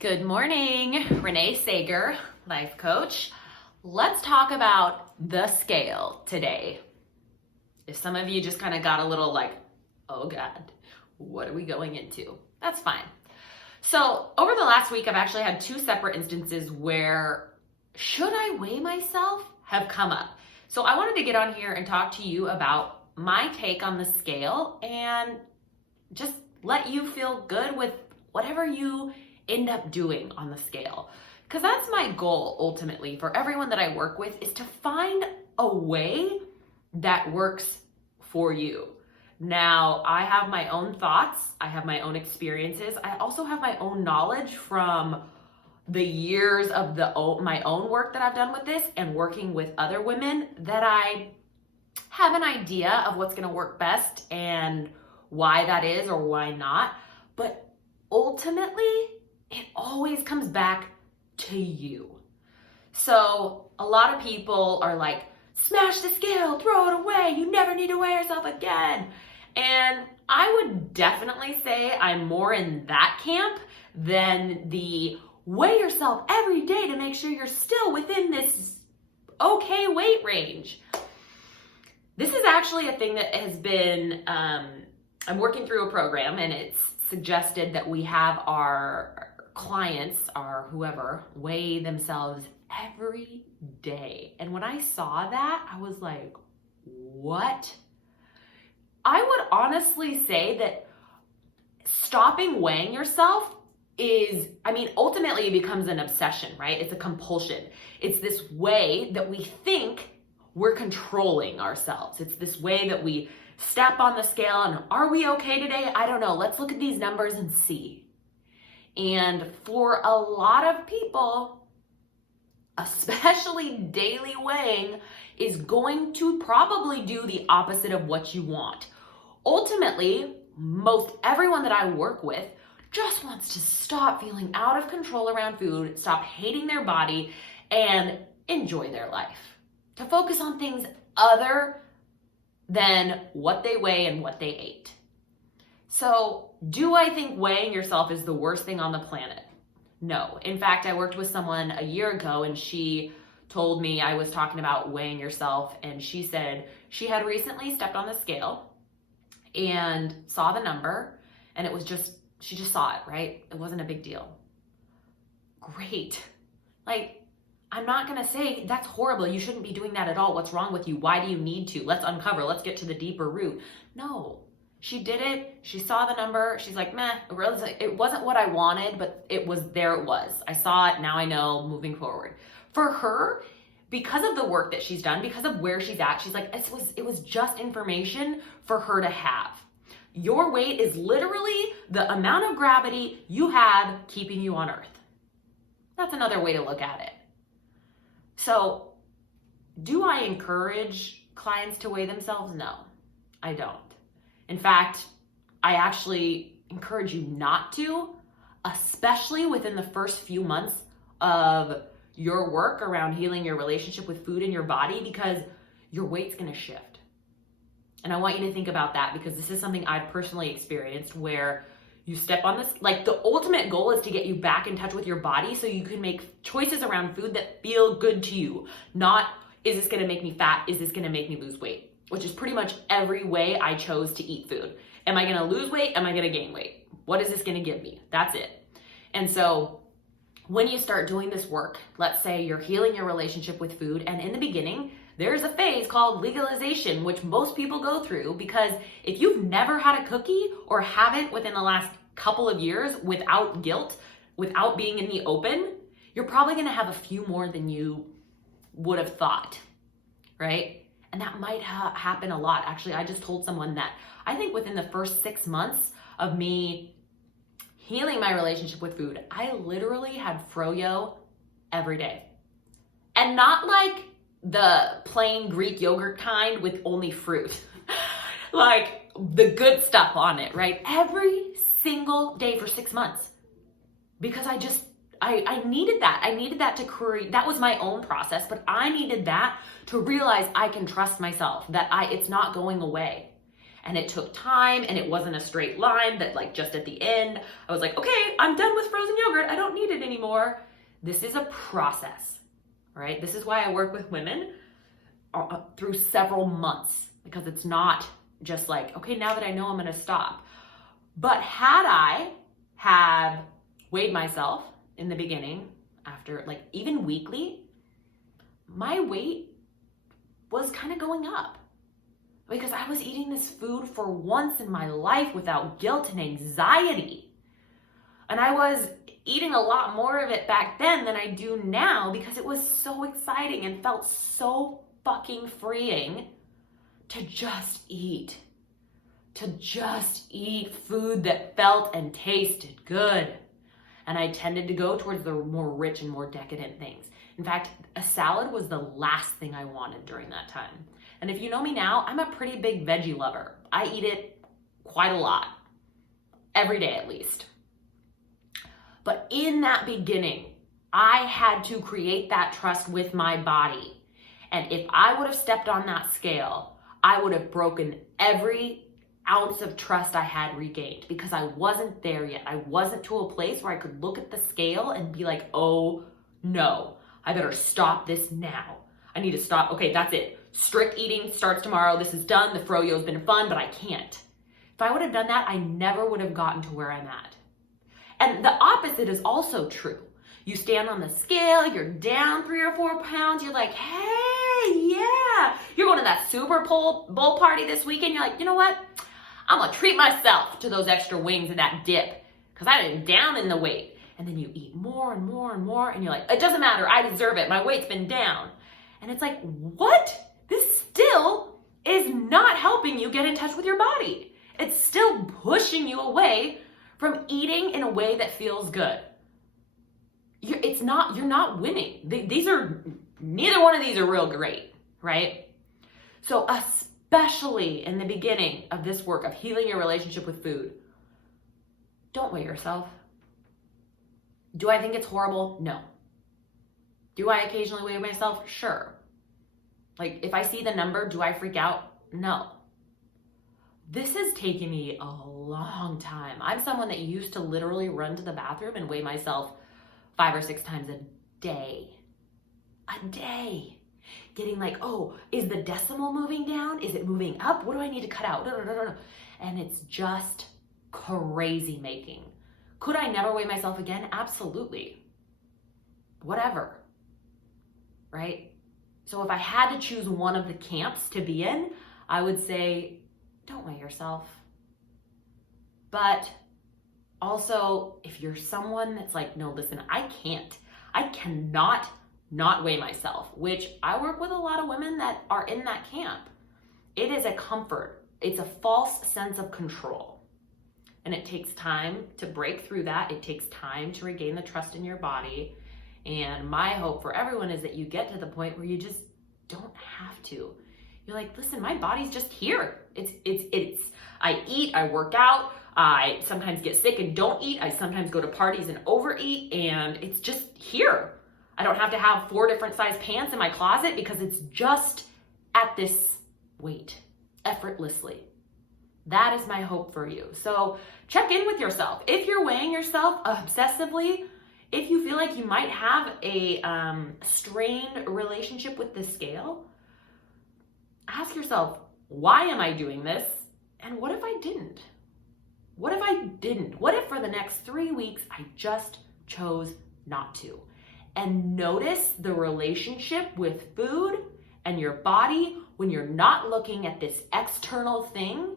Good morning, Renae Saager, life coach. Let's talk about the scale today. If some of you just kind of got a little like, oh God, what are we going into? That's fine. So over the last week, I've actually had two separate instances where should I weigh myself have come up. So I wanted to get on here and talk to you about my take on the scale and just let you feel good with whatever you end up doing on the scale. Because that's my goal ultimately for everyone that I work with, is to find a way that works for you. Now, I have my own thoughts, I have my own experiences, I also have my own knowledge from the years of my own work that I've done with this and working with other women, that I have an idea of what's gonna work best and why that is or why not. But ultimately, it always comes back to you. So a lot of people are like, smash the scale, throw it away, you never need to weigh yourself again. And I would definitely say I'm more in that camp than the weigh yourself every day to make sure you're still within this okay weight range. This is actually a thing that has been, I'm working through a program, and it's suggested that we have our clients or whoever weigh themselves every day. And when I saw that, I was like, what? I would honestly say that stopping weighing yourself is, ultimately it becomes an obsession, right? It's a compulsion. It's this way that we think we're controlling ourselves. It's this way that we step on the scale and are we okay today? I don't know. Let's look at these numbers and see. And for a lot of people, especially daily weighing is going to probably do the opposite of what you want. Ultimately, most everyone that I work with just wants to stop feeling out of control around food, stop hating their body, and enjoy their life. To focus on things other than what they weigh and what they ate. So, do I think weighing yourself is the worst thing on the planet? No. In fact, I worked with someone a year ago and she told me, I was talking about weighing yourself, and she said she had recently stepped on the scale and saw the number, and it was just, she just saw it, right? It wasn't a big deal. Great. I'm not gonna say that's horrible. You shouldn't be doing that at all. What's wrong with you? Why do you need to? Let's uncover. Let's get to the deeper root. No, she did it. She saw the number. She's like, meh, it wasn't what I wanted, but it was there. It was. I saw it. Now I know, moving forward. For her, because of the work that she's done, because of where she's at, she's like, it was just information for her to have. Your weight is literally the amount of gravity you have keeping you on Earth. That's another way to look at it. So, do I encourage clients to weigh themselves? No, I don't. In fact, I actually encourage you not to, especially within the first few months of your work around healing your relationship with food in your body, because your weight's gonna shift. And I want you to think about that, because this is something I've personally experienced, where you step on this, the ultimate goal is to get you back in touch with your body so you can make choices around food that feel good to you. Not, is this gonna make me fat? Is this gonna make me lose weight? Which is pretty much every way I chose to eat food. Am I gonna lose weight? Am I gonna gain weight? What is this gonna give me? That's it. And so when you start doing this work, let's say you're healing your relationship with food, and in the beginning, there's a phase called legalization, which most people go through, because if you've never had a cookie or haven't within the last couple of years without guilt, without being in the open, you're probably gonna have a few more than you would have thought, right? And that might happen a lot. Actually, I just told someone that I think within the first 6 months of me healing my relationship with food, I literally had froyo every day. And not like the plain Greek yogurt kind with only fruit. Like the good stuff on it, right? Every single day for 6 months. Because I needed that. I needed that to create, that was my own process, but I needed that to realize I can trust myself, that it's not going away. And it took time, and it wasn't a straight line that like just at the end, I was like, okay, I'm done with frozen yogurt. I don't need it anymore. This is a process, right? This is why I work with women through several months, because it's not just like, okay, now that I know, I'm going to stop. But had I have weighed myself in the beginning, after like even weekly, my weight was kind of going up because I was eating this food for once in my life without guilt and anxiety. And I was eating a lot more of it back then than I do now because it was so exciting and felt so fucking freeing to just eat food that felt and tasted good. And I tended to go towards the more rich and more decadent things. In fact, a salad was the last thing I wanted during that time. And if you know me now, I'm a pretty big veggie lover. I eat it quite a lot, every day at least. But in that beginning, I had to create that trust with my body. And if I would have stepped on that scale, I would have broken every ounce of trust I had regained because I wasn't there yet. I wasn't to a place where I could look at the scale and be like, oh no, I better stop this now. I need to stop. Okay, that's it. Strict eating starts tomorrow. This is done. The froyo's been fun, but I can't. If I would have done that, I never would have gotten to where I'm at. And the opposite is also true. You stand on the scale, you're down 3 or 4 pounds, you're like, hey, yeah. You're going to that Super Bowl party this weekend, you're like, you know what? I'm gonna treat myself to those extra wings and that dip because I've been down in the weight. And then you eat more and more and more and you're like, it doesn't matter, I deserve it, my weight's been down. And it's like, what? This still is not helping you get in touch with your body. It's still pushing you away from eating in a way that feels good. You're not winning. Neither one of these are real great, right? So especially in the beginning of this work of healing your relationship with food, don't weigh yourself. Do I think it's horrible? No. Do I occasionally weigh myself? Sure. Like if I see the number, do I freak out? No. This has taken me a long time. I'm someone that used to literally run to the bathroom and weigh myself 5 or 6 times a day. A day. Getting like, oh, is the decimal moving down? Is it moving up? What do I need to cut out? And it's just crazy making. Could I never weigh myself again? Absolutely. Whatever. Right? So if I had to choose one of the camps to be in, I would say, don't weigh yourself. But also, if you're someone that's like, no, listen, I cannot not weigh myself, which I work with a lot of women that are in that camp. It is a comfort. It's a false sense of control. And it takes time to break through that. It takes time to regain the trust in your body. And my hope for everyone is that you get to the point where you just don't have to. You're like, listen, my body's just here. I eat, I work out, I sometimes get sick and don't eat. I sometimes go to parties and overeat, and it's just here. I don't have to have 4 different size pants in my closet because it's just at this weight, effortlessly. That is my hope for you. So check in with yourself. If you're weighing yourself obsessively, if you feel like you might have a strained relationship with the scale, ask yourself, why am I doing this? And what if I didn't? What if I didn't? What if for the next 3 weeks, I just chose not to? And notice the relationship with food and your body when you're not looking at this external thing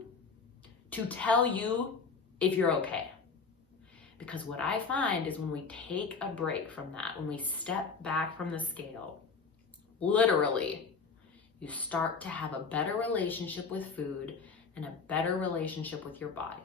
to tell you if you're okay. Because what I find is when we take a break from that, when we step back from the scale, literally, you start to have a better relationship with food and a better relationship with your body.